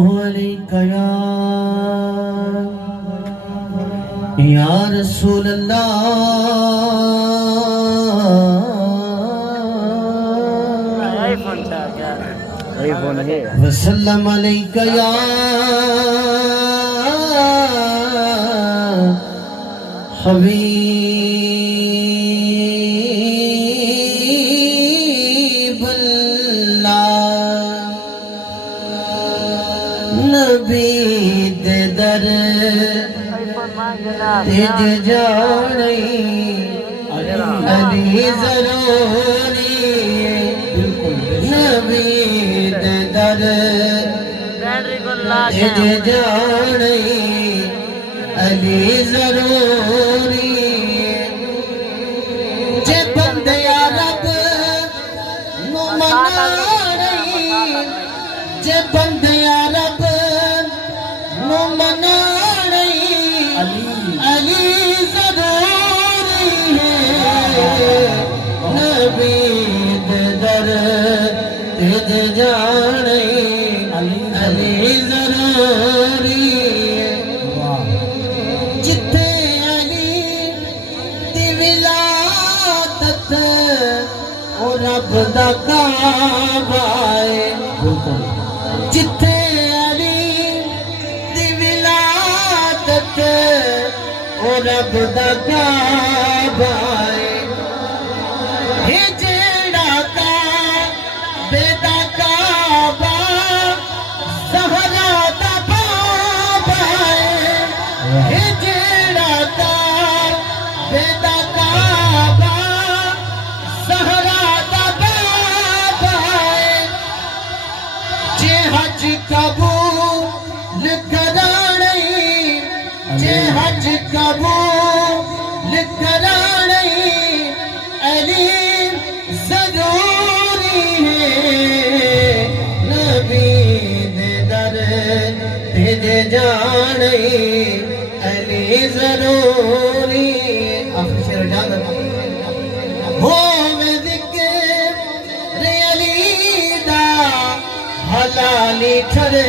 علیک یا رسول اللہ وسلم علیک یا حبیب اللہ نبی دے در تیج جانی علی ضروری نبی دے در تیج جانی علی ضروری جے بندے عرب نو منانی جے بندے عرب نو منانی علی ضروری ہے نبی دے در تیج جانی علی ضروری جتھے علی دی ولادت او رب دا کعبہ ہے جتھے علی دی ولادت او رب دا کعبہ ہے جیڑا کعبے دا کعبہ زہرا دا بابا ہے جیڑا کعبے دا کعبہ زہرا دا بابا ہے جے حج قبول کرانی جے حج قبول کرانی علی ضروری ہے نبی دے در تیج جانی علی ضروری آخر شعر جانا ہووے ذکر علی دا حلالی ٹھرے